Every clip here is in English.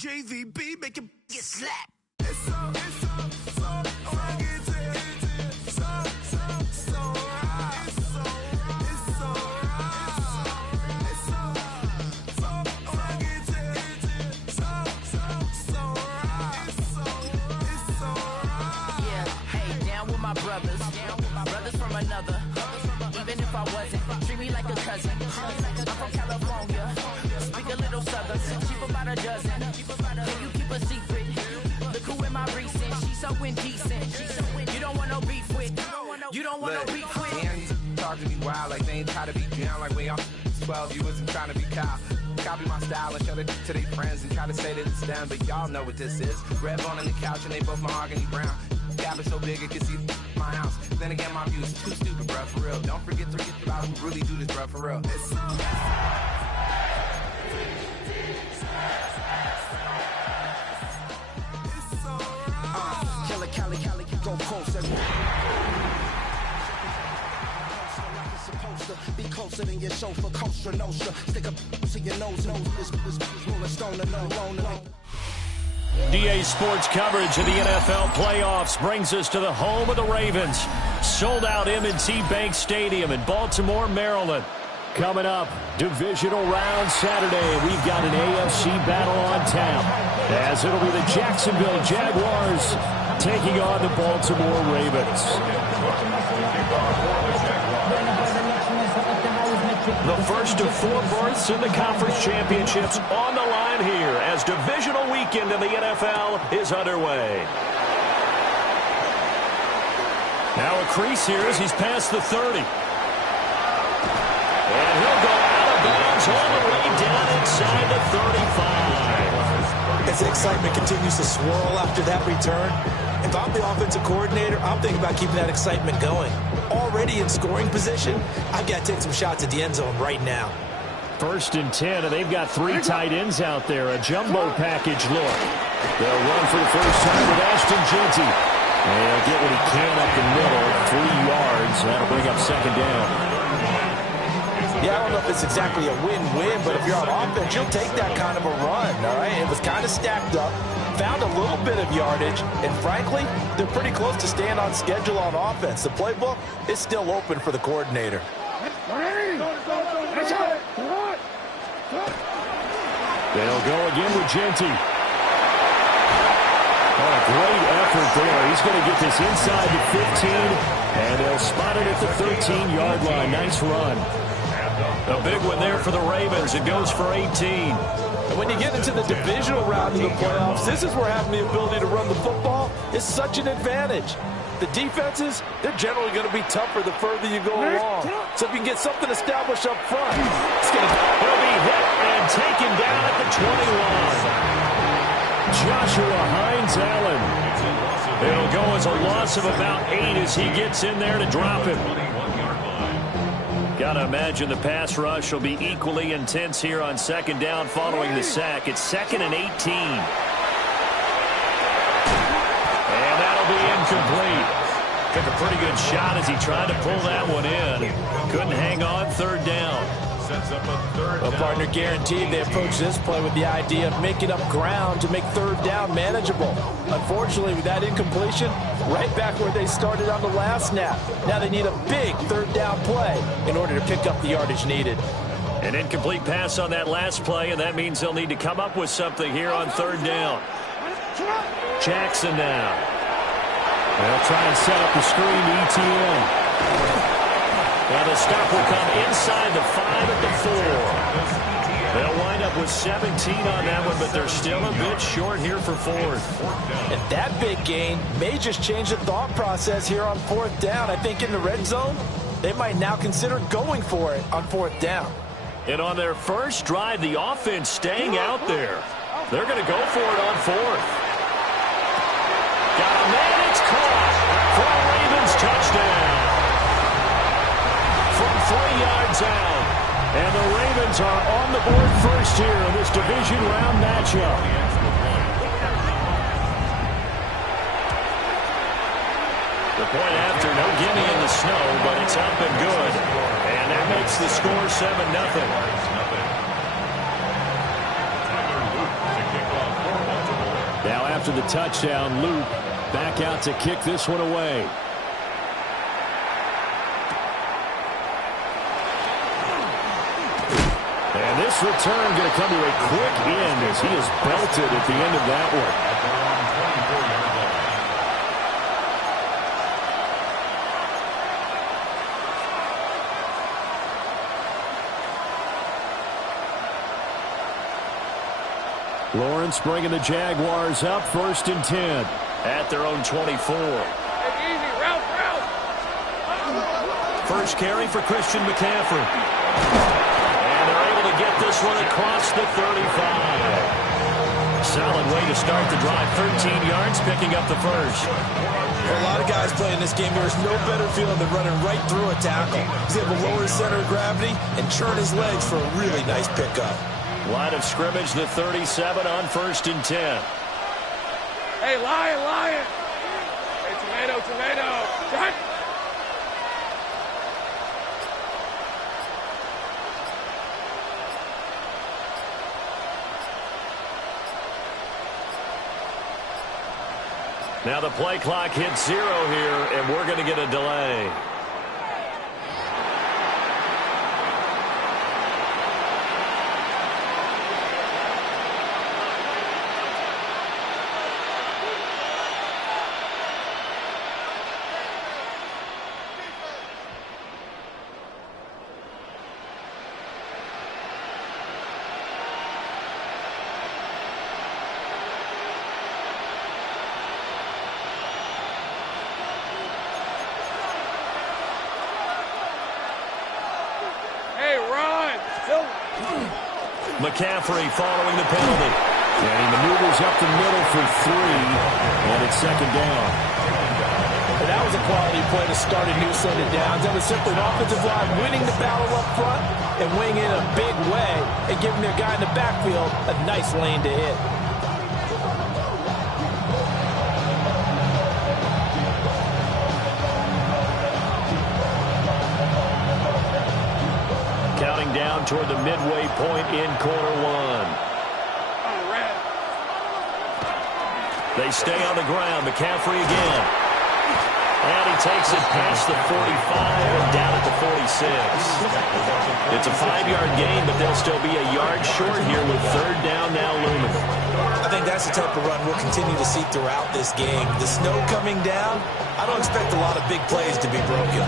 JVB, make it get slapped. Brothers from another. Even if I wasn't, treat me like a cousin. I'm from California, speak a little southern. Cheap about a dozen. Can you keep a secret? Look who in my recent. She's so indecent. You don't want no beef with. You don't want no beef with. Damn, talk to me wild like they ain't try to be down. Like when y'all 12, you wasn't trying to be Kyle. Copy my style and show it to their friends and try to say that it's them, but y'all know what this is. Red bone on the couch and they both mahogany brown. Cabin so big it can see my house. Then again, my view's too stupid, bruh, for real. Don't forget about who really do this, bruh, for real. It's Killer Cali, go closer. Be closer than your chauffeur, Costa Nostra. Stick a to your nose, this rolling stone alone. DA Sports coverage of the NFL playoffs brings us to the home of the Ravens. Sold out M&T Bank Stadium in Baltimore, Maryland. Coming up, divisional round Saturday. We've got an AFC battle on tap, as it'll be the Jacksonville Jaguars taking on the Baltimore Ravens. The first of 4 berths in the conference championships on the line here as divisional weekend in the NFL is underway. Now a crease here as he's past the 30. And he'll go out of bounds all the way down inside the 35. As the excitement continues to swirl after that return, if I'm the offensive coordinator, I'm thinking about keeping that excitement going. Already in scoring position, I've got to take some shots at the end zone right now. 1st and 10, and they've got 3 tight ends out there. A jumbo package look. They'll run for the first time with Ashton Jeanty. And he'll get what he can up the middle, 3 yards. That'll bring up 2nd down. Yeah, I don't know if it's exactly a win-win, but if you're on offense, you'll take that kind of a run, all right? It was kind of stacked up, found a little bit of yardage, and frankly, they're pretty close to staying on schedule on offense. The playbook is still open for the coordinator. They'll go again with Jeanty. Oh, a great effort there. He's going to get this inside the 15, and they'll spot it at the 13-yard line. Nice run. A big one there for the Ravens. It goes for 18. And when you get into the divisional round of the playoffs, this is where having the ability to run the football is such an advantage. The defenses, they're generally going to be tougher the further you go along. So if you can get something established up front, it's going to... He'll be hit and taken down at the 21. Joshua Hines-Allen. It'll go as a loss of about 8 as he gets in there to drop him. Got to imagine the pass rush will be equally intense here on 2nd down following the sack. It's 2nd and 18. And that'll be incomplete. Took a pretty good shot as he tried to pull that one in. Couldn't hang on 3rd down. Well, partner, guaranteed they approach this play with the idea of making up ground to make 3rd down manageable. Unfortunately, with that incompletion, right back where they started on the last snap. Now they need a big 3rd down play in order to pick up the yardage needed. An incomplete pass on that last play, and that means they'll need to come up with something here on 3rd down. Jackson now. They'll try and set up the screen to ETN. Now the stop will come inside the 5 at the 4. They'll wind up with 17 on that one, but they're still a bit short here for 4th. And that big gain may just change the thought process here on 4th down. I think in the red zone, they might now consider going for it on 4th down. And on their first drive, the offense staying out there. They're going to go for it on 4th. Got a man, it's caught for a Ravens touchdown. From 3 yards out. And the Ravens are on the board first here in this division round matchup. The point after, no gimme in the snow, but it's up and good. And that makes the score 7-0. Now after the touchdown, Luke back out to kick this one away. And this return going to come to a quick end as he is belted at the end of that one. Lawrence bringing the Jaguars up 1st and 10 at their own 24. First carry for Christian McCaffrey. And they're able to get this one across the 35. Solid way to start the drive. 13 yards, picking up the first. A lot of guys playing this game. There's no better feeling than running right through a tackle. He's able to lower his center of gravity and churn his legs for a really nice pickup. Line of scrimmage, the 37 on 1st and 10. Hey, Lion. Hey, tomato. Cut. Now the play clock hits 0 here, and we're going to get a delay. McCaffrey following the penalty. And he maneuvers up the middle for 3. And it's 2nd down. And that was a quality play to start a new set of downs. That was simply an offensive line winning the battle up front and winning in a big way and giving their guy in the backfield a nice lane to hit. Counting down toward the midway point in quarter 1. They stay on the ground. McCaffrey again. And he takes it past the 45 and down at the 46. It's a 5-yard gain, but they'll still be a yard short here with 3rd down now looming. I think that's the type of run we'll continue to see throughout this game. The snow coming down, I don't expect a lot of big plays to be broken.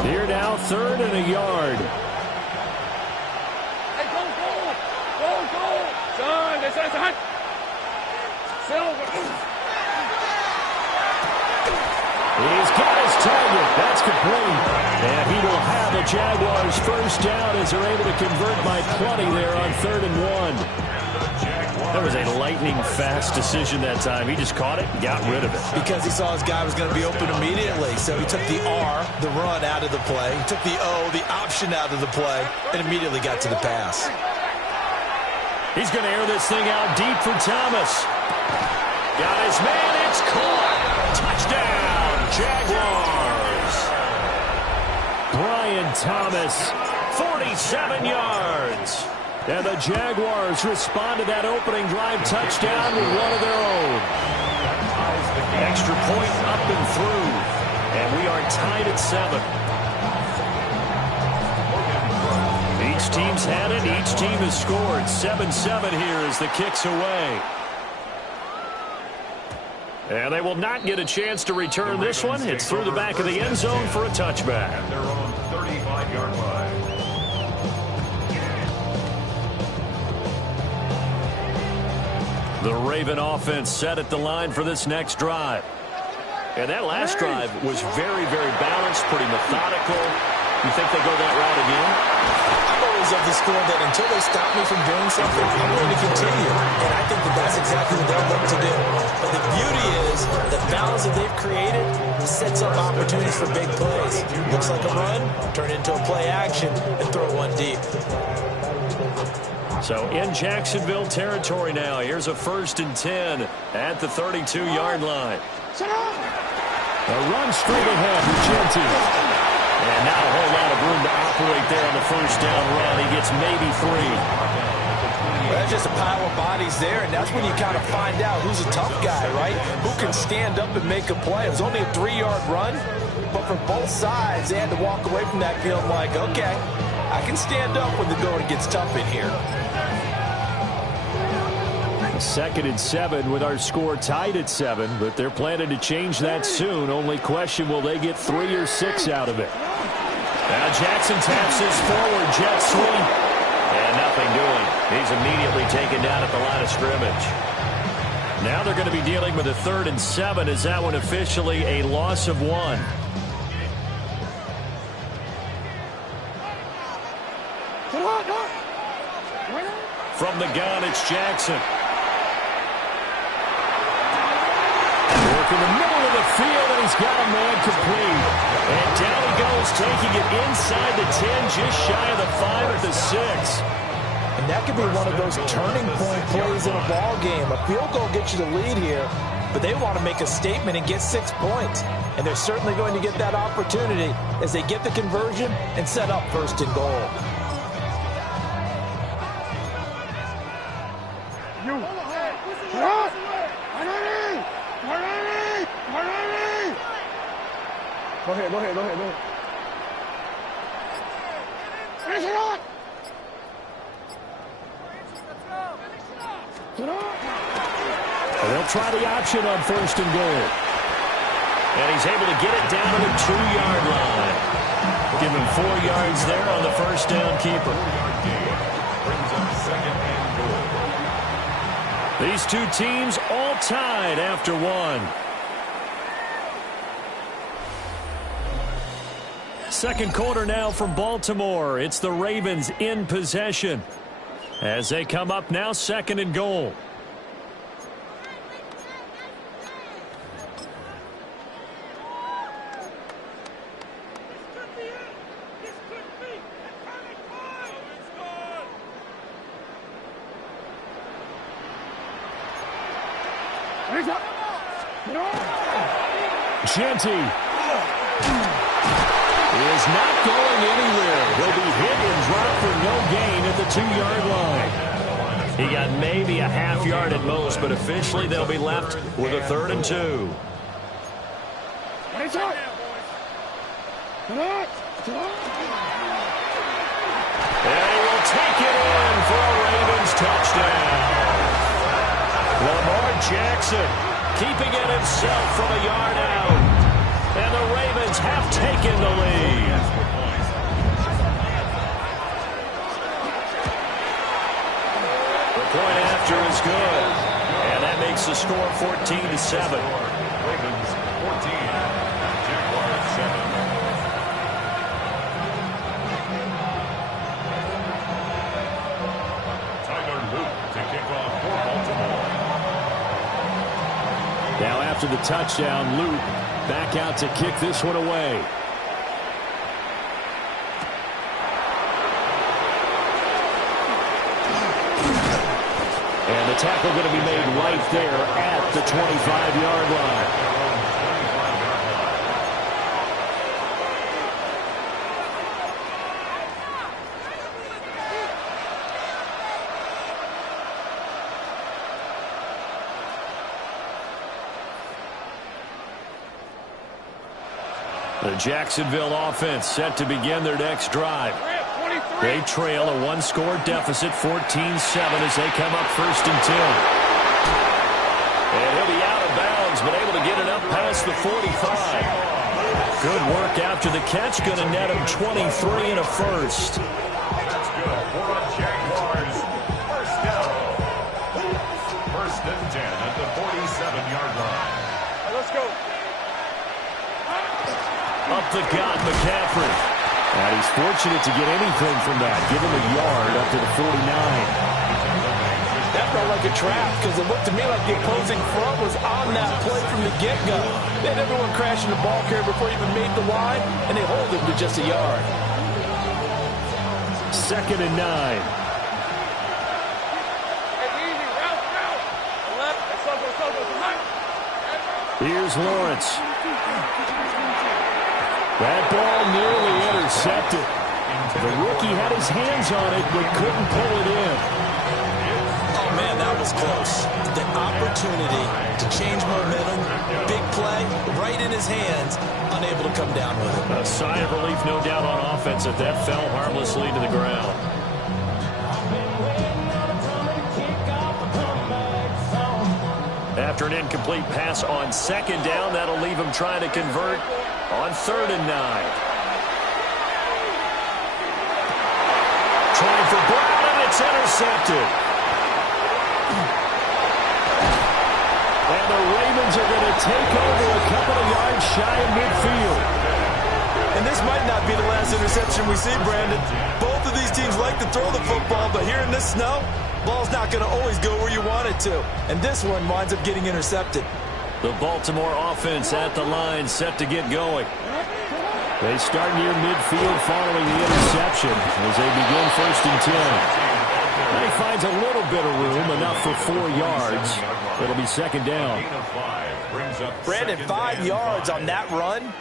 Here now, 3rd and a yard. Hey, go. Son, that's hot. Silver. He's got his target. That's complete. And he will have a Jaguars 1st down as they're able to convert by 20 there on 3rd and 1. That was a lightning-fast decision that time. He just caught it and got rid of it. Because he saw his guy was going to be open immediately. So he took the R, the run, out of the play. He took the O, the option, out of the play, and immediately got to the pass. He's going to air this thing out deep for Thomas. Got his man. It's caught. Touchdown, Jaguars. Brian Thomas, 47 yards. And the Jaguars respond to that opening drive touchdown with one of their own. Extra point up and through. And we are tied at 7. Each team's had it. Each team has scored. 7-7 here as the kick's away. And they will not get a chance to return this one. It's through the back of the end zone for a touchback. At their own 35-yard line. The Raven offense set at the line for this next drive. And that last drive was very, very balanced, pretty methodical. You think they go that route again? I'm always of the school that until they stop me from doing something, I'm going to continue. And I think that that's exactly what they'll look to do. But the beauty is the balance that they've created sets up opportunities for big plays. Looks like a run, turn into a play action, and throw one deep. So in Jacksonville territory now. Here's a 1st and 10 at the 32-yard line. A run straight ahead with Genty. And not a whole lot of room to operate there on the first down run. He gets maybe 3. Well, that's just a pile of bodies there, and that's when you kind of find out who's a tough guy, right? Who can stand up and make a play. It was only a 3-yard run, but for both sides, they had to walk away from that feeling like, okay, I can stand up when the going gets tough in here. 2nd and 7 with our score tied at 7, but they're planning to change that soon. Only question, will they get 3 or 6 out of it? Now Jackson taps his forward jet sweep. And nothing doing. He's immediately taken down at the line of scrimmage. Now they're going to be dealing with a 3rd and 7. Is that one officially a loss of 1? From the gun, it's Jackson. In the middle of the field, and he's got a man complete. And down he goes, taking it inside the 10, just shy of the 5 at the 6. And that could be one of those turning point plays in a ball game. A field goal gets you the lead here, but they want to make a statement and get 6 points. And they're certainly going to get that opportunity as they get the conversion and set up 1st and goal. Go ahead. Finish it on! They'll try the option on 1st and goal. And he's able to get it down to the 2-yard line. Give him 4 yards there on the first down keeper. Brings up 2nd and goal. These two teams all tied after 1. Second quarter now from Baltimore. It's the Ravens in possession as they come up now 2nd and goal. Genty is not going anywhere. He'll be hit and dropped for no gain at the 2-yard line. He got maybe a half yard at most, but officially they'll be left with a 3rd and 2. And he will take it in for a Ravens touchdown. Lamar Jackson keeping it himself from a yard out. And the Ravens have taken the lead. The point after is good. And that makes the score 14-7. Ravens 14, Jaguars 7. Tyler Luke to kick off for Baltimore. Now after the touchdown, Luke back out to kick this one away. And the tackle going to be made right there at the 25-yard line. The Jacksonville offense set to begin their next drive. They trail a 1-score deficit, 14-7, as they come up 1st and 10. And he'll be out of bounds, but able to get it up past the 45. Good work after the catch, going to net him 23 and a 1st. That's good for the Jaguars. 1st down. 1st and 10 at the 47-yard line. Let's go. Up the gut, McCaffrey. And he's fortunate to get anything from that. Give him a yard up to the 49. That felt like a trap because it looked to me like the opposing front was on that play from the get-go. They had everyone crashing the ball carrier before he even made the line, and they hold him to just a yard. 2nd and 9. Here's Lawrence. That ball nearly intercepted. The rookie had his hands on it, but couldn't pull it in. Oh, man, that was close. The opportunity to change momentum, big play, right in his hands, unable to come down with it. A sigh of relief, no doubt, on offense that fell harmlessly to the ground. After an incomplete pass on second down, that'll leave him trying to convert on 3rd and 9. Trying for Brown, and it's intercepted. And the Ravens are going to take over a couple of yards shy of midfield. And this might not be the last interception we see, Brandon. Both of these teams like to throw the football, but here in this snow, ball's not going to always go where you want it to. And this one winds up getting intercepted. The Baltimore offense at the line, set to get going. They start near midfield following the interception as they begin 1st and 10. And he finds a little bit of room, enough for 4 yards. It'll be 2nd down. Brandon, 5 yards on that run.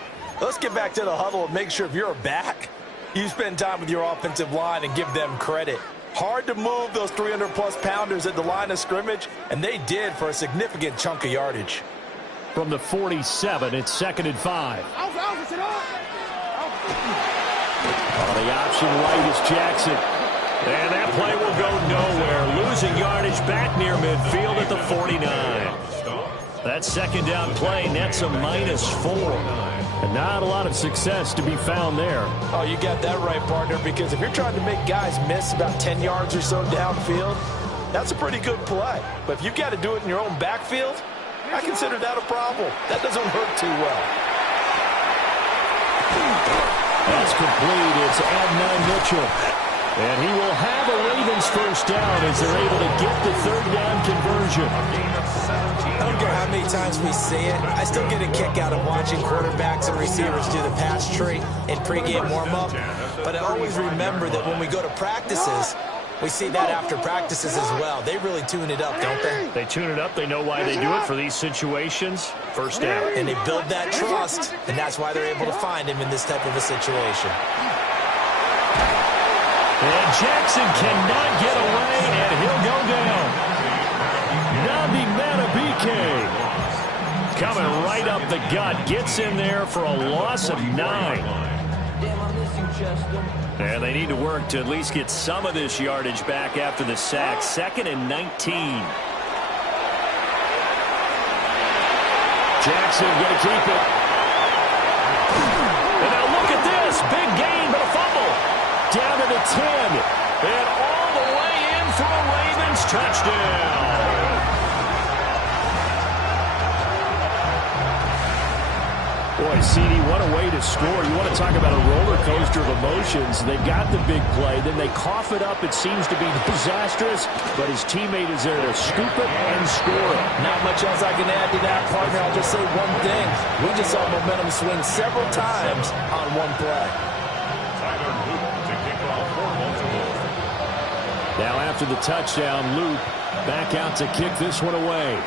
Let's get back to the huddle and make sure if you're a back, you spend time with your offensive line and give them credit. Hard to move those 300-plus pounders at the line of scrimmage, and they did for a significant chunk of yardage. From the 47, it's 2nd and 5. On the option right is Jackson. And that play will go nowhere. Losing yardage back near midfield at the 49. That 2nd down play nets a -4. And not a lot of success to be found there. Oh, you got that right, partner, because if you're trying to make guys miss about 10 yards or so downfield, that's a pretty good play. But if you got to do it in your own backfield, I consider that a problem. That doesn't work too well. That's complete. It's Adnan Mitchell. And he will have a Ravens 1st down as they're able to get the 3rd down conversion. I don't care how many times we see it. I still get a kick out of watching quarterbacks and receivers do the pass tree in pregame warm-up. But I always remember that when we go to practices, we see that after practices as well. They really tune it up, don't they? They tune it up. They know why they do it for these situations. 1st down. And they build that trust, and that's why they're able to find him in this type of a situation. And Jackson cannot get away, and he'll go down. Nabi Matabike coming right up the gut. Gets in there for a loss of 9. And they need to work to at least get some of this yardage back after the sack. 2nd and 19. Jackson going to keep it. And now look at this. Big gain, but a fumble. Down to the 10. And all the way in for a Ravens touchdown. Boy, CD, what a way to score. You want to talk about a roller coaster of emotions. They got the big play, then they cough it up. It seems to be disastrous, but his teammate is there to scoop it and score it. Not much else I can add to that, partner. I'll just say one thing. We just saw momentum swing several times on one play. Now after the touchdown, Luke back out to kick this one away.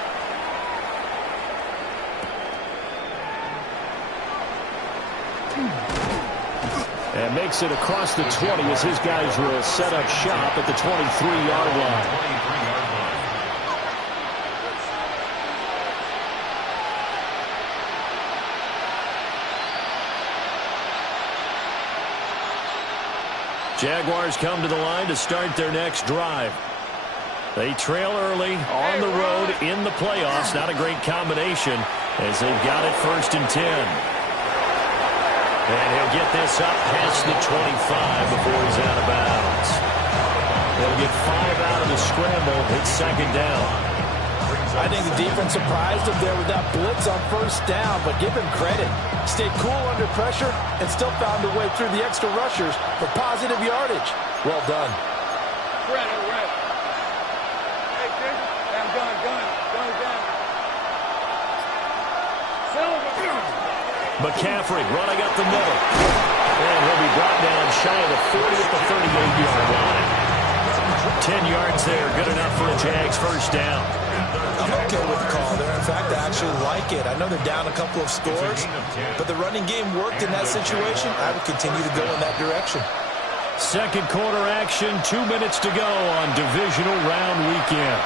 And makes it across the 20 as his guys will set up shop at the 23-yard line. Jaguars come to the line to start their next drive. They trail early on the road in the playoffs. Not a great combination as they've got it 1st and 10. And he'll get this up past the 25 before he's out of bounds. They'll get 5 out of the scramble. It's 2nd down. I think the defense surprised him there with that blitz on 1st down, but give him credit. Stayed cool under pressure and still found a way through the extra rushers for positive yardage. Well done. Red. Hey, kid. I'm gun. Silver. McCaffrey running up the middle. And he'll be brought down shy of the 40 at the 38-yard line. 10 yards there, good enough for the Jags 1st down. I'm okay with the call there. In fact, I actually like it. I know they're down a couple of scores, but the running game worked in that situation. I would continue to go in that direction. Second quarter action, 2 minutes to go on divisional round weekend.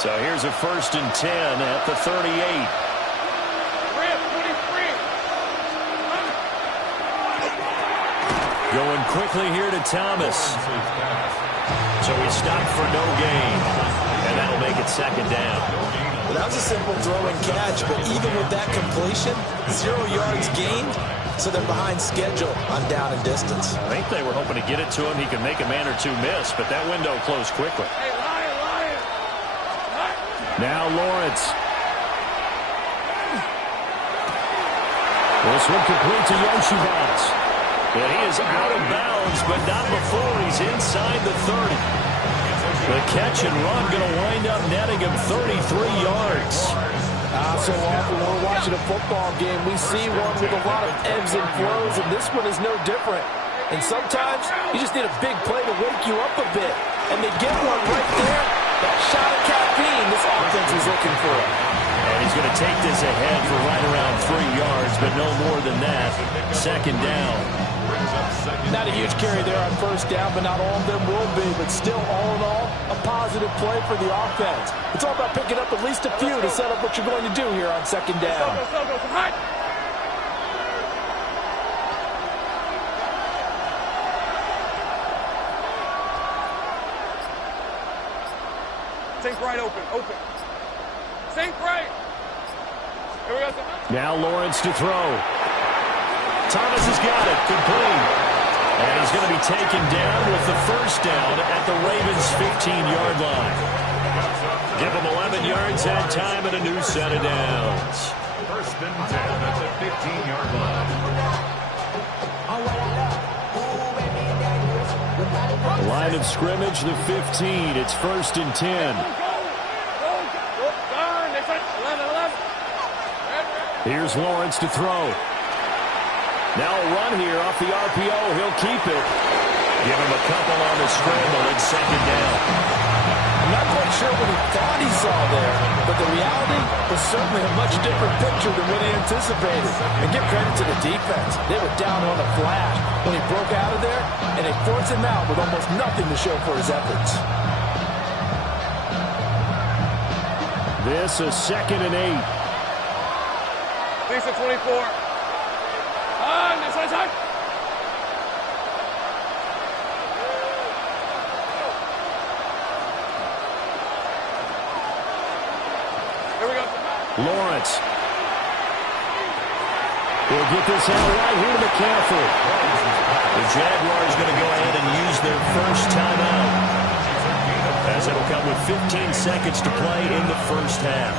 So here's a 1st and 10 at the 38. Going quickly here to Thomas. So he stopped for no gain. And that'll make it 2nd down. Well, that was a simple throw and catch, but even with that completion, 0 yards gained, so they're behind schedule on down and distance. I think they were hoping to get it to him. He could make a man or two miss, but that window closed quickly. Now Lawrence. This one complete to Yoshivas. And he is out of bounds, but not before he's inside the 30. The catch and run going to wind up netting him 33 yards. So often when we're watching a football game, we see one with a lot of ebbs and flows, and this one is no different. And sometimes you just need a big play to wake you up a bit. And they get one right there. That shot of caffeine this offense is looking for. And he's going to take this ahead for right around 3 yards, but no more than that. 2nd down. Not a huge carry there on 1st down, but not all of them will be. But still, all in all, a positive play for the offense. It's all about picking up at least a few to set up what you're going to do here on 2nd down. Sink right open. Sink right. Here we go. Now Lawrence to throw. Thomas has got it. Complete. And he's going to be taken down with the 1st down at the Ravens' 15-yard line. Give him 11 yards that time and a new set of downs. 1st and 10 at the 15-yard line. Line of scrimmage, the 15. It's 1st and 10. Here's Lawrence to throw. Now a run here off the RPO. He'll keep it. Give him a couple on the scramble. It's 2nd down. I'm not quite sure what he thought he saw there, but the reality was certainly a much different picture than what he anticipated. And give credit to the defense. They were down on a flash when he broke out of there, and they forced him out with almost nothing to show for his efforts. This is 2nd and 8. Lisa 24. Next one, time. Here we go. Lawrence. He'll get this out right here to McCaffrey. The Jaguars going to go ahead and use their 1st timeout, as it'll come with 15 seconds to play in the 1st half.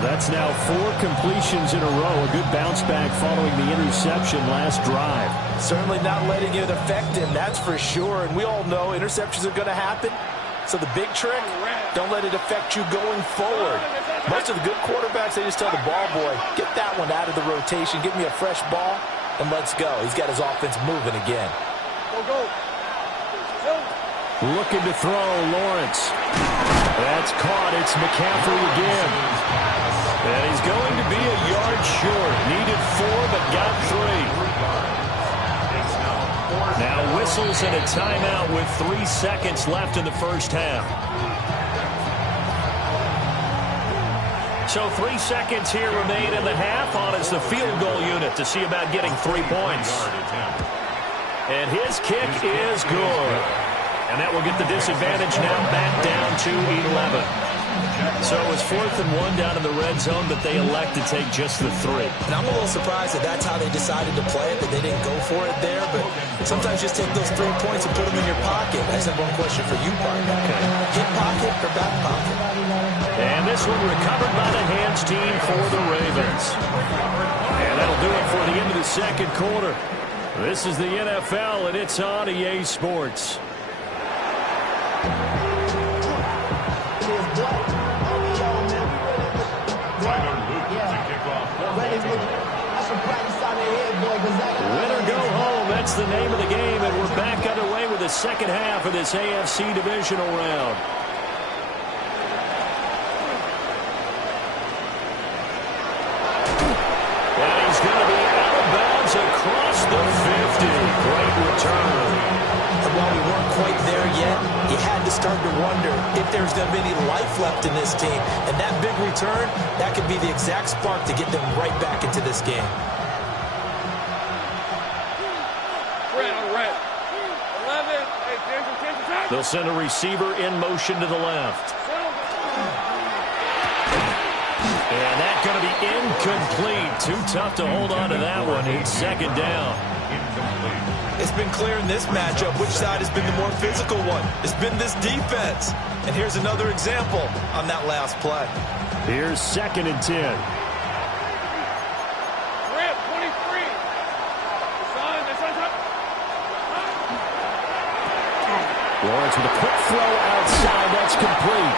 That's now 4 completions in a row. A good bounce back following the interception last drive. Certainly not letting it affect him, that's for sure. And we all know interceptions are going to happen. So the big trick, don't let it affect you going forward. Most of the good quarterbacks, they just tell the ball boy, get that one out of the rotation, give me a fresh ball, and let's go. He's got his offense moving again. Go. Looking to throw, Lawrence. That's caught. It's McCaffrey again. And he's going to be a yard short. Needed 4, but got 3. Now whistles and a timeout with 3 seconds left in the 1st half. So 3 seconds here remain in the half. On is the field goal unit to see about getting 3 points. And his kick is good. And that will get the disadvantage now back down to 11. So it was 4th and 1 down in the red zone, but they elect to take just the 3. And I'm a little surprised that that's how they decided to play it, that they didn't go for it there. But sometimes just take those 3 points and put them in your pocket. I just have one question for you, partner. Okay. Hip pocket or back pocket? And this one recovered by the hands team for the Ravens. And that'll do it for the end of the 2nd quarter. This is the NFL, and it's on EA Sports. Win or go home, that's the name of the game, and we're second half of this AFC divisional round. And he's going to be out of bounds across the 50. Great return. And while we weren't quite there yet, you had to start to wonder if there's going to be any life left in this team. And that big return, that could be the exact spark to get them right back into this game. Red. 11. Hey, James, they'll send a receiver in motion to the left. And that's going to be incomplete. Too tough to hold on to that one. It's second down. It's been clear in this matchup which side has been the more physical one. It's been this defense. And here's another example on that last play. Here's 2nd and 10. Grant, 23. Lawrence with a quick throw outside. That's complete.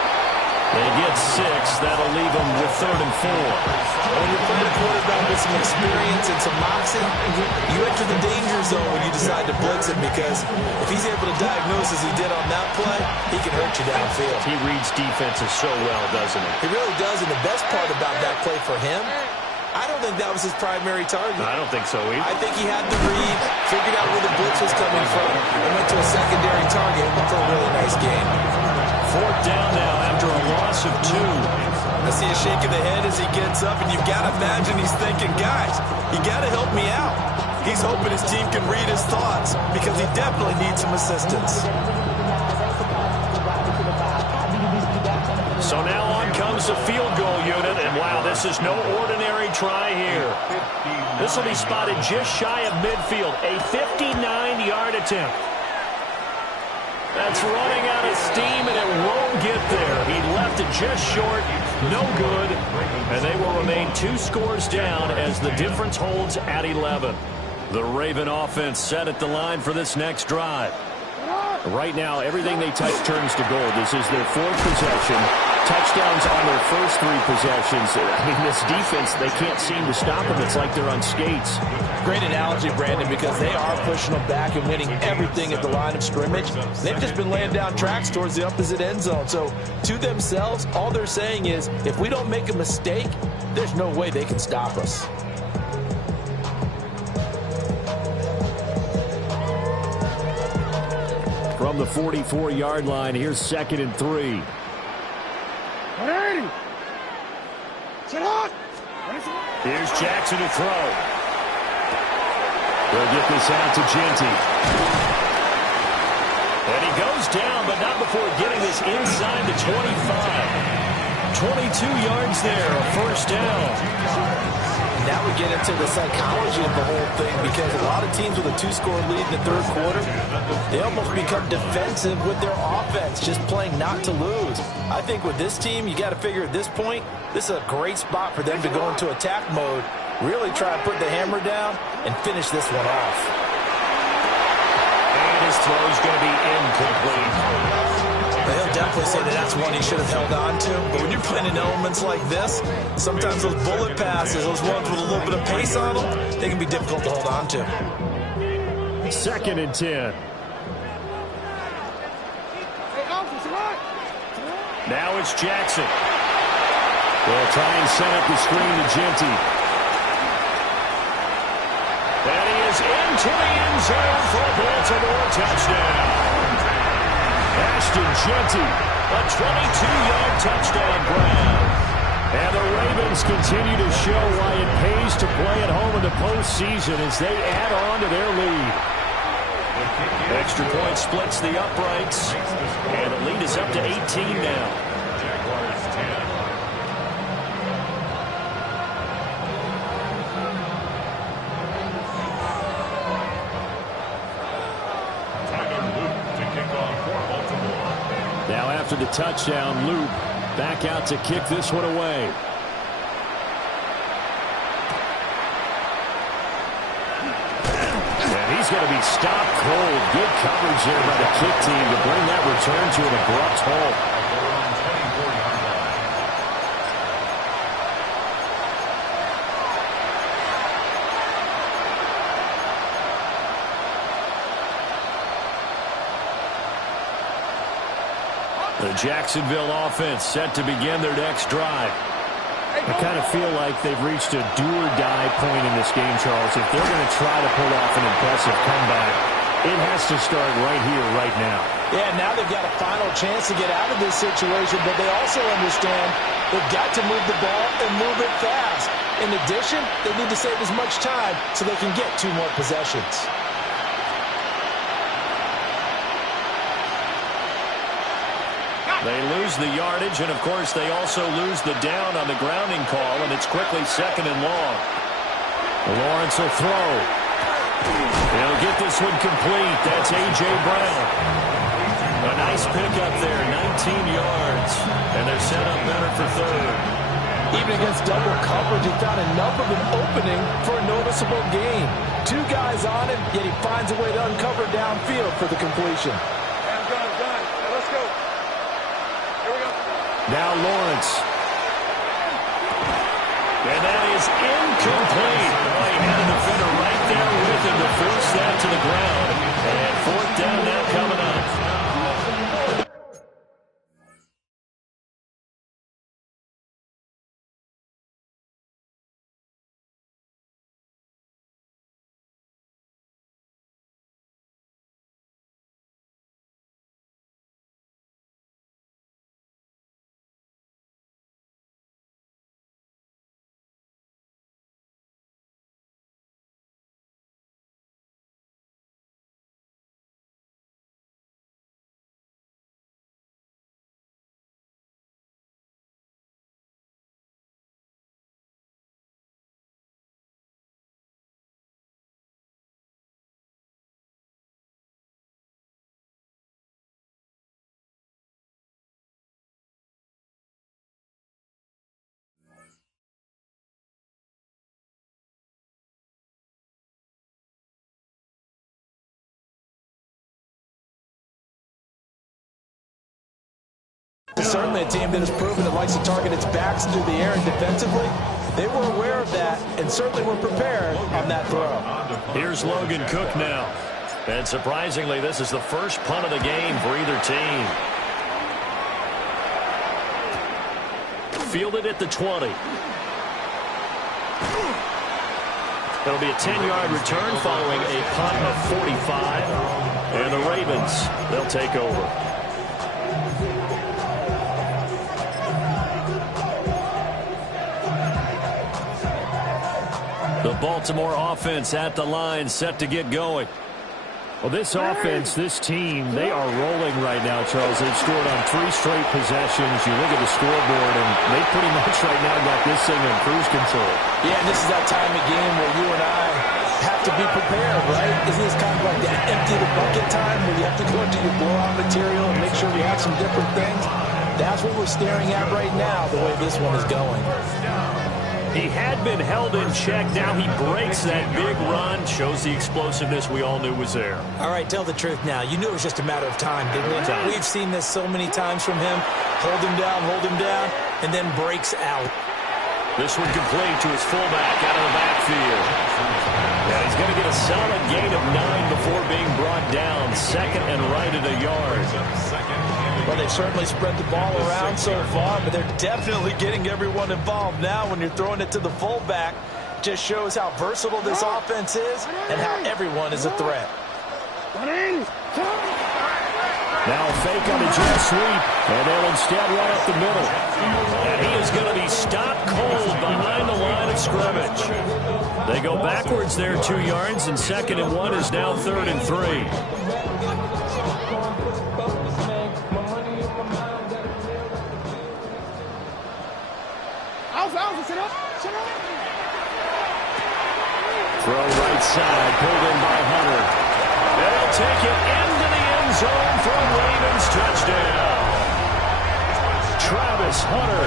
They get 6. That'll leave them with 3rd and 4. When you're playing a quarterback with some experience and some moxie, you enter the danger zone when you decide to blitz him, because if he's able to diagnose as he did on that play, he can hurt you downfield. He reads defenses so well, doesn't he? He really does, and the best part about that play for him, I don't think that was his primary target. I don't think so either. I think he had the read, figured out where the blitz was coming from, and went to a secondary target for a really nice game. 4th down now after a loss of 2. I see a shake of the head as he gets up, and you've got to imagine he's thinking, guys, you got to help me out. He's hoping his team can read his thoughts, because he definitely needs some assistance. So now on comes the field goal unit, and wow, this is no ordinary try here. This will be spotted just shy of midfield, a 59-yard attempt. That's running out of steam, and it won't get there. He left it just short, no good, and they will remain 2 scores down as the difference holds at 11. The Raven offense set at the line for this next drive. Right now, everything they touch turns to gold. This is their 4th possession. Touchdowns on their first 3 possessions. I mean, this defense, they can't seem to stop them. It's like they're on skates. Great analogy, Brandon, because they are pushing them back and winning everything at the line of scrimmage. They've just been laying down tracks towards the opposite end zone. So, to themselves, all they're saying is, if we don't make a mistake, there's no way they can stop us. From the 44-yard line, here's 2nd and 3. Here's Jackson to throw. They'll get this out to Genty. And he goes down, but not before getting this inside the 25. 22 yards there, a 1st down. Now we get into the psychology of the whole thing, because a lot of teams with a 2-score lead in the 3rd quarter, they almost become defensive with their offense, just playing not to lose. I think with this team, you got to figure at this point, this is a great spot for them to go into attack mode, really try and put the hammer down and finish this one off. And his throw is going to be incomplete. He'll definitely say that that's one he should have held on to. But when you're playing in elements like this, sometimes those bullet passes, those ones with a little bit of pace on them, they can be difficult to hold on to. 2nd and 10. Now it's Jackson. They'll try and set up the screen to Genty. And he is into the end zone for a Baltimore touchdown. Ashton Genty, a 22-yard touchdown grab. And the Ravens continue to show why it pays to play at home in the postseason as they add on to their lead. Extra point splits the uprights, and the lead is up to 18 now. Now after the touchdown, Loop back out to kick this one away. And he's going to be stopped cold. Good coverage there by the kick team to bring that return to an abrupt halt. The Jacksonville offense set to begin their next drive. I kind of feel like they've reached a do-or-die point in this game, Charles. If they're going to try to pull off an impressive comeback, it has to start right here, right now. Yeah, now they've got a final chance to get out of this situation, but they also understand they've got to move the ball and move it fast. In addition, they need to save as much time so they can get 2 more possessions. They lose the yardage, and, of course, they also lose the down on the grounding call, and it's quickly 2nd and long. Lawrence will throw. He'll get this one complete. That's A.J. Brown. A nice pickup there, 19 yards, and they're set up better for 3rd. Even against double coverage, he found enough of an opening for a noticeable gain. 2 guys on him, yet he finds a way to uncover downfield for the completion. I'm done. Let's go. Now Lawrence. And that is incomplete. Boy, he had a defender right there with him to force that to the ground. And 4th down now coming up. It's certainly a team that has proven it likes to target its backs through the air and defensively. They were aware of that and certainly were prepared on that throw. Here's Logan Cook now. And surprisingly, this is the first punt of the game for either team. Fielded at the 20. It'll be a 10-yard return following a punt of 45. And the Ravens, they'll take over. The Baltimore offense at the line, set to get going. Well, this offense, this team, they are rolling right now, Charles. They've scored on 3 straight possessions. You look at the scoreboard, and they pretty much right now got this thing in cruise control. Yeah, and this is that time of game where you and I have to be prepared, right? Isn't this kind of like that empty the bucket time where you have to go into your blowout material and make sure we have some different things? That's what we're staring at right now, the way this one is going. He had been held in check. Now he breaks that big run. Shows the explosiveness we all knew was there. All right, tell the truth now. You knew it was just a matter of time, didn't it? We've seen this so many times from him. Hold him down, and then breaks out. This one complete to his fullback out of the backfield. Yeah, he's going to get a solid gain of 9 before being brought down. 2nd and right at a yard. Well, they've certainly spread the ball around so far, but they're definitely getting everyone involved now when you're throwing it to the fullback. Just shows how versatile this offense is and how everyone is a threat. Now a fake on the jet sweep, and they'll instead run up the middle. And he is going to be stopped cold behind the line of scrimmage. They go backwards there 2 yards, and 2nd and 1 is now 3rd and 3. Throw right side, pulled in by Hunter. They'll take it into the end zone for a Ravens touchdown. Travis Hunter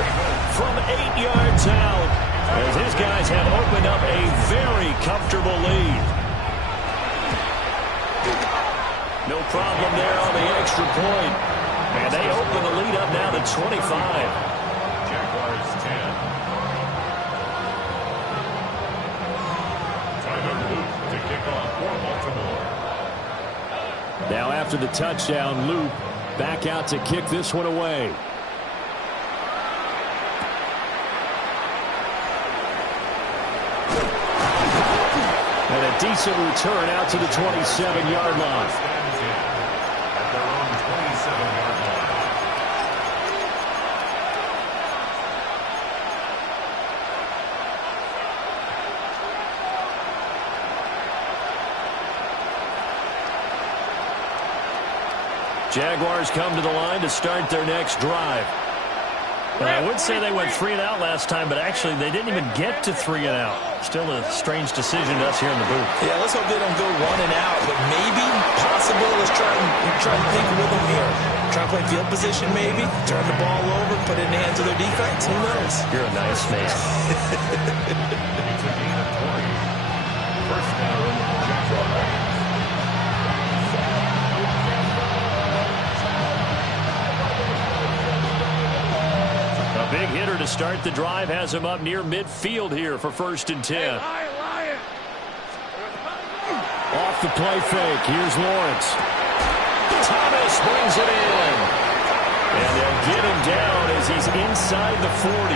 from 8 yards out, as his guys have opened up a very comfortable lead. No problem there on the extra point. And they open the lead up now to 25. Jaguars 10. Now after the touchdown, Loop back out to kick this one away. And a decent return out to the 27-yard line. At their own 27-yard line. Jaguars come to the line to start their next drive. I would say they went 3 and out last time, but actually they didn't even get to 3 and out. Still a strange decision to us here in the booth. Yeah, let's hope they don't go 1 and out, but maybe, possible, let's try and think with them here. Try to play field position maybe, turn the ball over, put it in the hands of their defense. Who knows? You're a nice man. It's a gain of 20. First down, Jaguars. A big hitter to start the drive has him up near midfield here for 1st and 10. Off the play fake. Here's Lawrence. Thomas brings it in. And they'll get him down as he's inside the 40.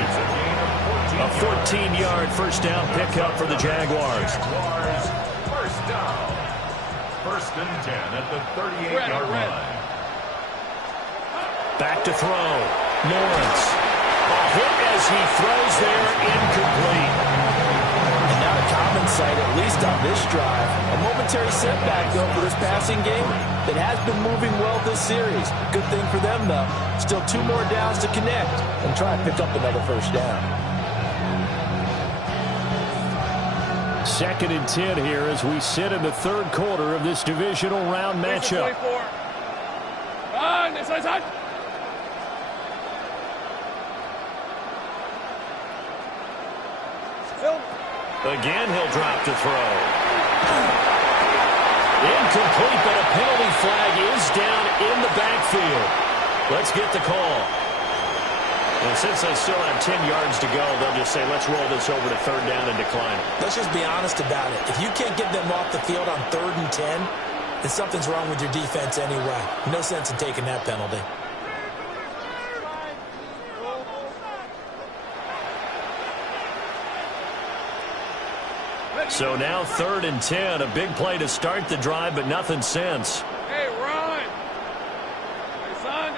A 14-yard first down pickup for the Jaguars. First down. 1st and 10 at the 38-yard line. Back to throw. Lawrence. Hit as he throws there, incomplete. And not a common sight, at least on this drive. A momentary setback, though, for this passing game that has been moving well this series. Good thing for them, though. Still 2 more downs to connect and try and pick up another first down. 2nd and 10 here as we sit in the 3rd quarter of this divisional round matchup. Again, he'll drop to throw. Incomplete, but a penalty flag is down in the backfield. Let's get the call. And since they still have 10 yards to go, they'll just say, let's roll this over to 3rd down and decline it. Let's just be honest about it. If you can't get them off the field on 3rd and 10, then something's wrong with your defense anyway. No sense in taking that penalty. So now 3rd and 10, a big play to start the drive, but nothing since. Hey, run! Hey, son.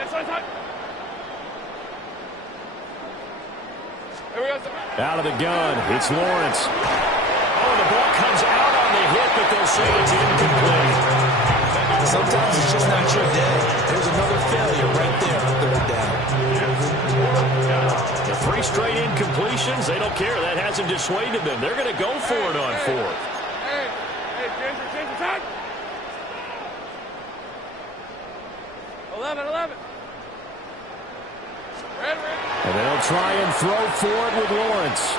Here we go, son. Out of the gun, it's Lawrence. Oh, the ball comes out on the hit, but they'll say it's incomplete. Sometimes it's just not your day. There's another failure right there on 3rd down. The 3 straight incompletions, they don't care. That hasn't dissuaded them. They're going to go for it on 4th. Hey, Ginger, time. 11. Red. And they'll try and throw for it with Lawrence.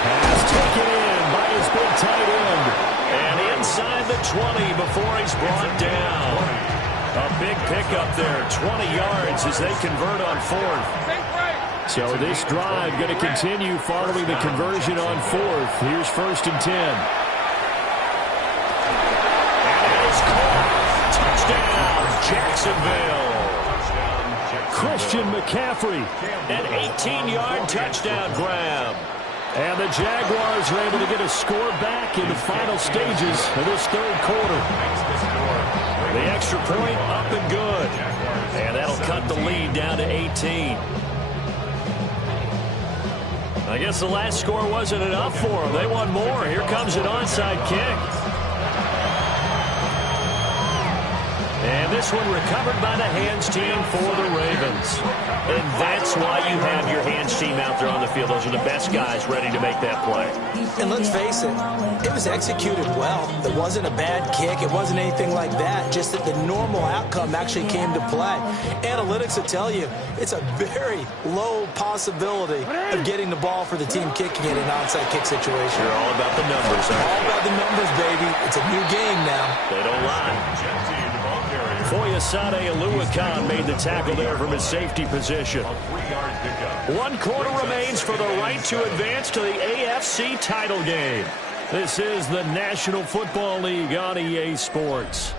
Pass taken in by his big tight end. And inside the 20 before he's brought down. A big pickup there, 20 yards as they convert on 4th. So this drive going to continue following the conversion on 4th. Here's 1st and 10. And it is caught. Touchdown, Jacksonville. Christian McCaffrey, an 18-yard touchdown grab. And the Jaguars are able to get a score back in the final stages of this 3rd quarter. The extra point up and good. And that'll cut the lead down to 18. I guess the last score wasn't enough for them. They want more. Here comes an onside kick. And this one recovered by the hands team for the Ravens. And that's why you have your hands team out there on the field. Those are the best guys ready to make that play. And let's face it, it was executed well. It wasn't a bad kick. It wasn't anything like that. Just that the normal outcome actually came to play. Analytics will tell you it's a very low possibility of getting the ball for the team kicking in an onside kick situation. You're all about the numbers, aren't you? All about the numbers, baby. It's a new game now. They don't lie. Foyesade Aluakan made the tackle there from his safety position. 1 quarter remains for the right to advance to the AFC title game. This is the National Football League on EA Sports.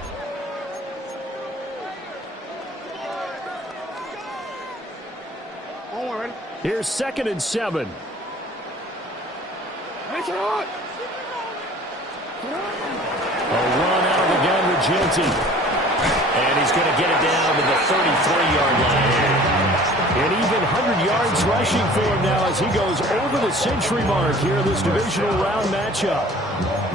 Here's 2nd and 7. A run out of the gun with Genty. And he's going to get it down to the 33-yard line here. An even 100 yards rushing for him now as he goes over the century mark here in this divisional round matchup.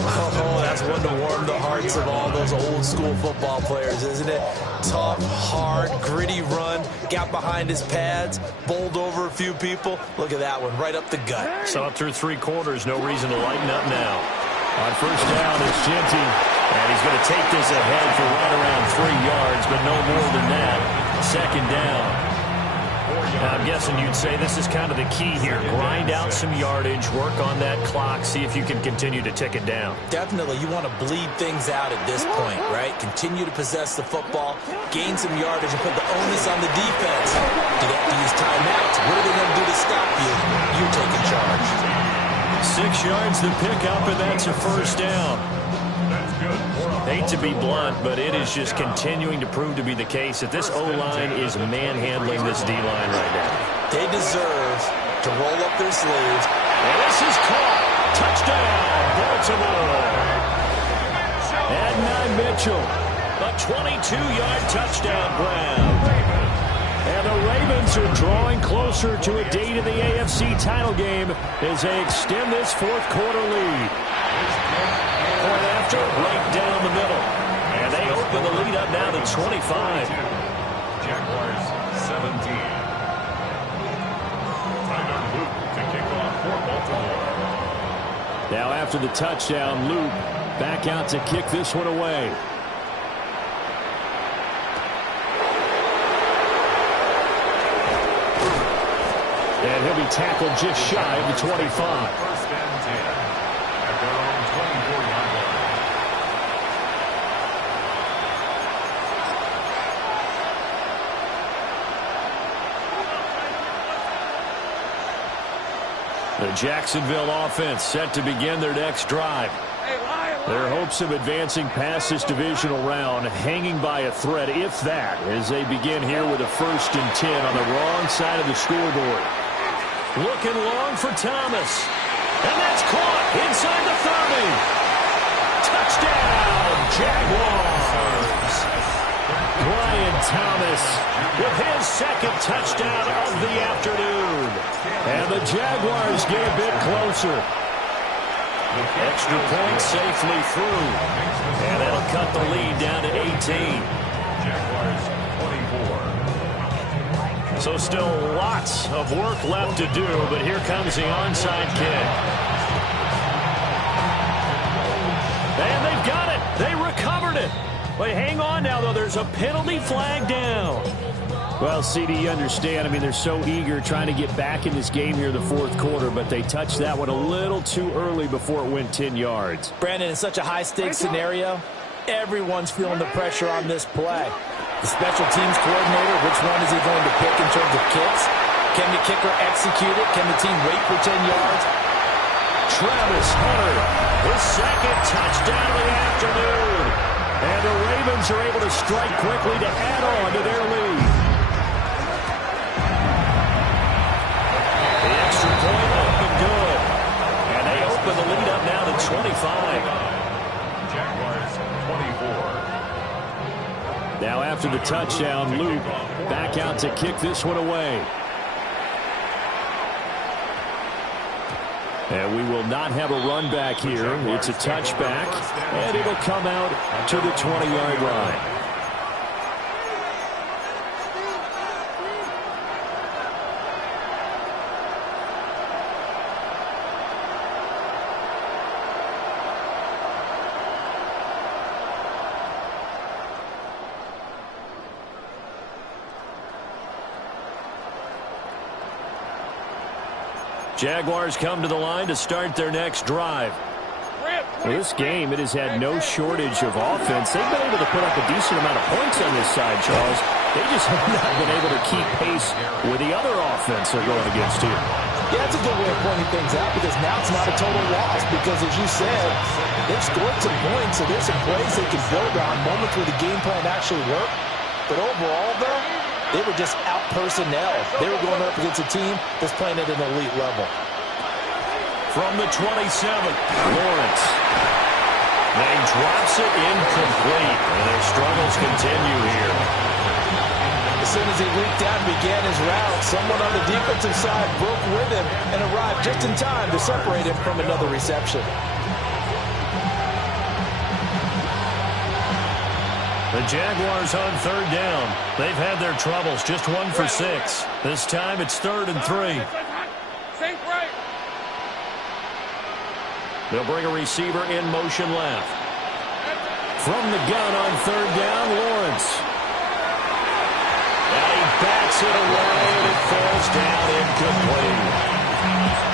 Oh, that's one to warm the hearts of all those old school football players, isn't it? Tough, hard, gritty run, got behind his pads, bowled over a few people. Look at that one, right up the gut. So up through 3 quarters, no reason to lighten up now. On first down, it's Genty, and he's going to take this ahead for right around 3 yards, but no more than that. 2nd down. Now, I'm guessing you'd say this is kind of the key here. Grind out some yardage, work on that clock, see if you can continue to tick it down. Definitely, you want to bleed things out at this point, right? Continue to possess the football, gain some yardage, and put the onus on the defense. Do they have to use timeouts? What are they going to do to stop you? You're taking charge. 6 yards to pick up, and that's a first down. Hate to be blunt, but it is just continuing to prove to be the case that this O-line is manhandling this D-line right now. They deserve to roll up their sleeves. And this is caught. Touchdown, Baltimore. Adnan Mitchell, a 22-yard touchdown grab. And the Ravens are drawing closer to a date in the AFC title game as they extend this 4th quarter lead. Point after, right down the middle. And they open the lead up now to 25. Jaguars 17. Tyler Luke to kick off for Baltimore. Now after the touchdown, Luke back out to kick this one away. And he'll be tackled just shy of the 25. First and 10 at their own 24-yard line. The Jacksonville offense set to begin their next drive. Their hopes of advancing past this divisional round hanging by a thread, if that, as they begin here with a 1st and 10 on the wrong side of the scoreboard. Looking long for Thomas. And that's caught inside the 30. Touchdown, Jaguars. Brian Thomas with his 2nd touchdown of the afternoon. And the Jaguars get a bit closer. Extra point safely through. And that'll cut the lead down to 18. Jaguars 24. So still lots of work left to do, but here comes the onside kick. And they've got it. They recovered it. But hang on now, though. There's a penalty flag down. Well, CD, you understand. I mean, they're so eager trying to get back in this game here in the 4th quarter, but they touched that one a little too early before it went 10 yards. Brandon, in such a high-stakes scenario, everyone's feeling the pressure on this play. The special teams coordinator, which one is he going to pick in terms of kicks? Can the kicker execute it? Can the team wait for 10 yards? Travis Hunter, his 2nd touchdown of the afternoon. And the Ravens are able to strike quickly to add on to their lead. The extra point up and good. And they open the lead up now to 25. Jaguars 24. Now after the touchdown, Luke back out to kick this one away. And we will not have a run back here. It's a touchback, and it'll come out to the 20-yard line. Jaguars come to the line to start their next drive. Well, this game, it has had no shortage of offense. They've been able to put up a decent amount of points on this side, Charles. They just have not been able to keep pace with the other offense they're going against here. Yeah, that's a good way of pointing things out because now it's not a total loss because, as you said, they've scored some points, so there's some plays they can build on, moments where the game plan actually worked. But overall, though, They were just out personnel. They were going up against a team that's playing at an elite level. From the 27th, Lawrence. They drops it incomplete, and their struggles continue here. As soon as he leaked out and began his route, someone on the defensive side broke with him and arrived just in time to separate him from another reception. The Jaguars on third down. They've had their troubles, just 1 for 6. This time it's 3rd and 3. Sink right. They'll bring a receiver in motion left. From the gun on third down, Lawrence. And he backs it away, and it falls down incomplete.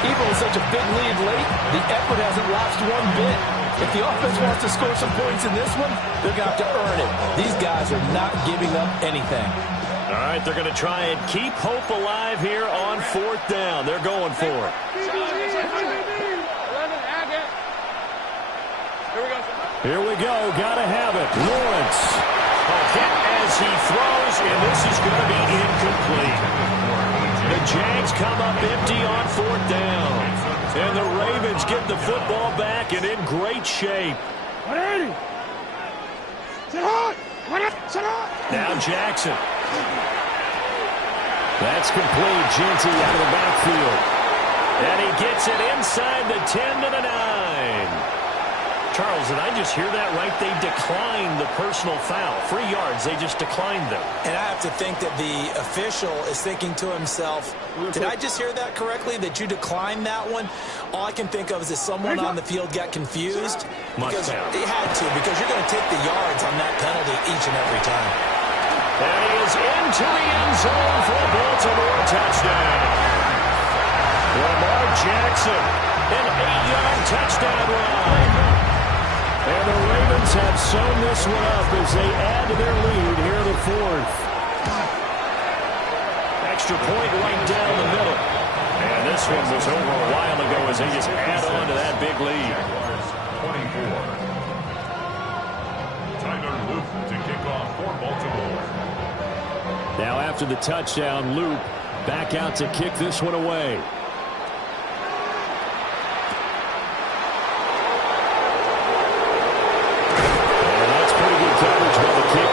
Even with such a big lead late, the effort hasn't lapsed one bit. If the offense wants to score some points in this one, they're going to have to earn it. These guys are not giving up anything. All right, they're going to try and keep hope alive here on 4th down. They're going for it. Here we go. Got to have it. Lawrence. A hit as he throws, and this is going to be incomplete. The Jags come up empty on 4th down. And the Ravens get the football back and in great shape. Now Jackson. That's complete. Ginty out of the backfield. And he gets it inside the 10 to the 9. Charles, did I just hear that right? They declined the personal foul. 3 yards, they just declined them. And I have to think that the official is thinking to himself, did I just hear that correctly, that you declined that one? All I can think of is that someone on the field got confused. Because they had to, because you're going to take the yards on that penalty each and every time. And he is into the end zone for a Baltimore touchdown. Lamar Jackson, an 8-yard touchdown run. And the Ravens have sewn this one up as they add to their lead here in the 4th. Extra point right down the middle. And this one was over a while ago as they just add on to that big lead. 24. Tyler Loop to kick off for Baltimore. Now after the touchdown, Loop back out to kick this one away.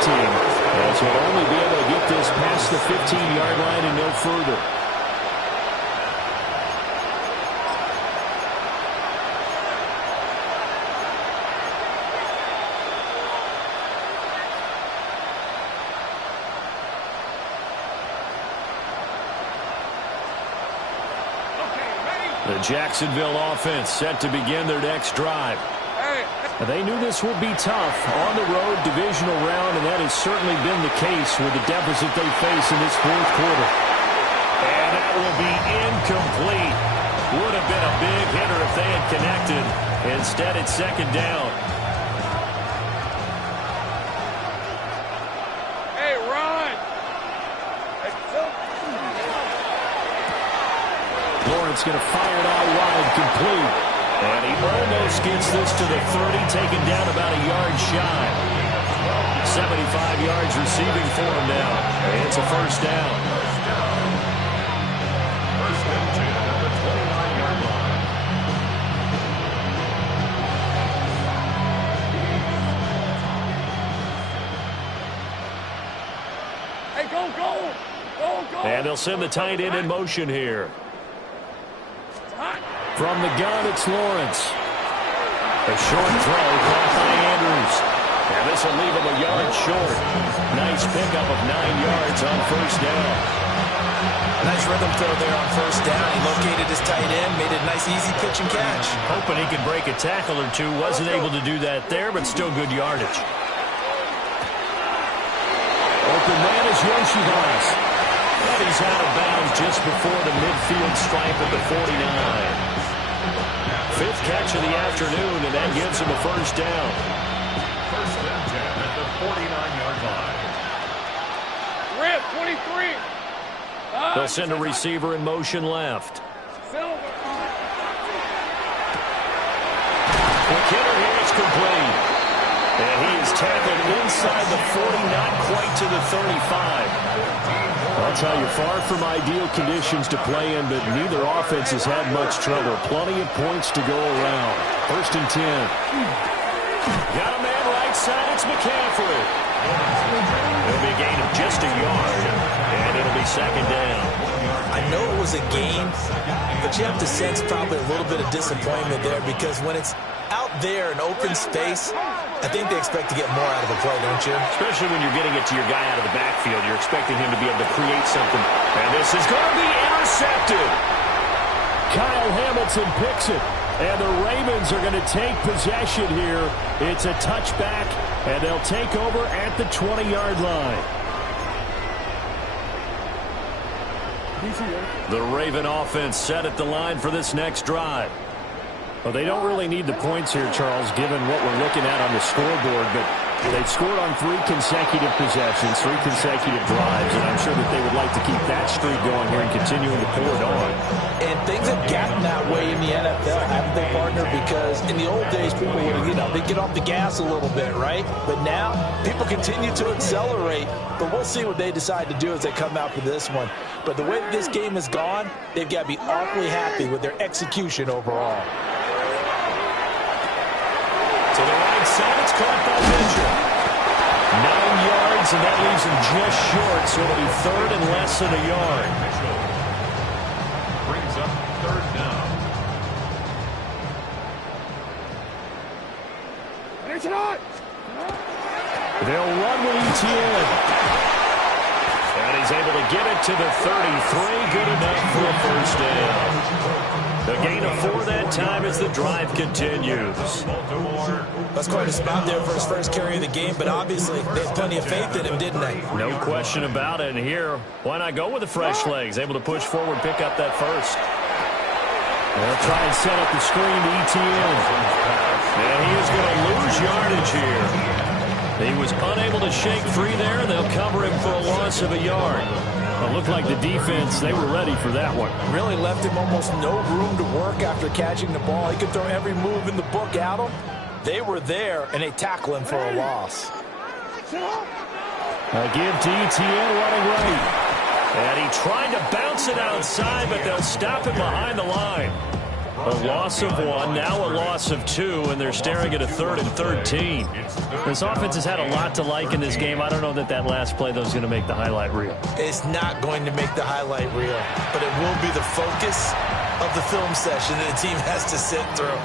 Team, as will only be able to get this past the 15-yard line and no further. The Jacksonville offense set to begin their next drive. They knew this would be tough on the road, divisional round, and that has certainly been the case with the deficit they face in this 4th quarter. And that will be incomplete. Would have been a big hitter if they had connected. Instead, it's 2nd down. Hey, run! Lawrence going to fire it out wide, complete. And he almost gets this to the 30, taken down about a yard shy. 75 yards receiving for him now. And it's a 1st down. 1st and 10 at the 29-yard line. Hey, go! And they'll send the tight end in motion here. From the gun, it's Lawrence. A short throw caught by Andrews. And this will leave him a yard short. Nice pickup of 9 yards on 1st down. Nice rhythm throw there on 1st down. He located his tight end, made a nice easy pitch and catch. Hoping he could break a tackle or two. Wasn't able to do that there, but still good yardage. Open man is Yoshihas. And he's out of bounds just before the midfield stripe at the 49. 5th catch of the afternoon, and that gives him a 1st down. 1st and 10 at the 49-yard line. Rip, 23. They'll send a receiver in motion left. Silver. Quick hitter here, it's complete. And he is tackled inside the 40, not quite to the 35. I'll tell you, far from ideal conditions to play in, but neither offense has had much trouble. Plenty of points to go around. 1st and 10. Got a man right side. It's McCaffrey. It'll be a gain of just a yard, and it'll be 2nd down. I know it was a game, but you have to sense probably a little bit of disappointment there because when it's out there in open space, I think they expect to get more out of a play, don't you? Especially when you're getting it to your guy out of the backfield. You're expecting him to be able to create something. And this is going to be intercepted. Kyle Hamilton picks it. And the Ravens are going to take possession here. It's a touchback, and they'll take over at the 20-yard line. The Raven offense set at the line for this next drive. Well, they don't really need the points here, Charles, given what we're looking at on the scoreboard, but they've scored on 3 consecutive possessions, 3 consecutive drives, and I'm sure that they would like to keep that streak going here and continuing to pour it on. And things have gotten that way in the NFL, haven't they, partner? Because in the old days, people would, they get off the gas a little bit, right? But now, people continue to accelerate, but we'll see what they decide to do as they come out for this one. But the way this game has gone, they've got to be awfully happy with their execution overall. To the right side, it's caught by Mitchell. 9 yards, and that leaves him just short, so it'll be 3rd and less than a yard. Mitchell brings up 3rd down. They'll run with ETN. And he's able to get it to the 33. Good enough for a 1st down. The gain of 4 that time as the drive continues. That's quite a spot there for his first carry of the game, but obviously they had plenty of faith in him, didn't they? No question about it. And here, why not go with the fresh legs? Able to push forward, pick up that first. They'll try and set up the screen to ETN. And he is going to lose yardage here. He was unable to shake free there. They'll cover him for a loss of a yard. It looked like the defense, they were ready for that one. Really left him almost no room to work after catching the ball. He could throw every move in the book at him. They were there, and they tackle him for a loss. A give to ETN running right. And he tried to bounce it outside, but they'll stop him behind the line. A loss of 1, now a loss of 2, and they're staring at a 3rd and 13. This offense has had a lot to like in this game. I don't know that last play, though, is going to make the highlight reel. It's not going to make the highlight reel, but it will be the focus of the film session that the team has to sit through.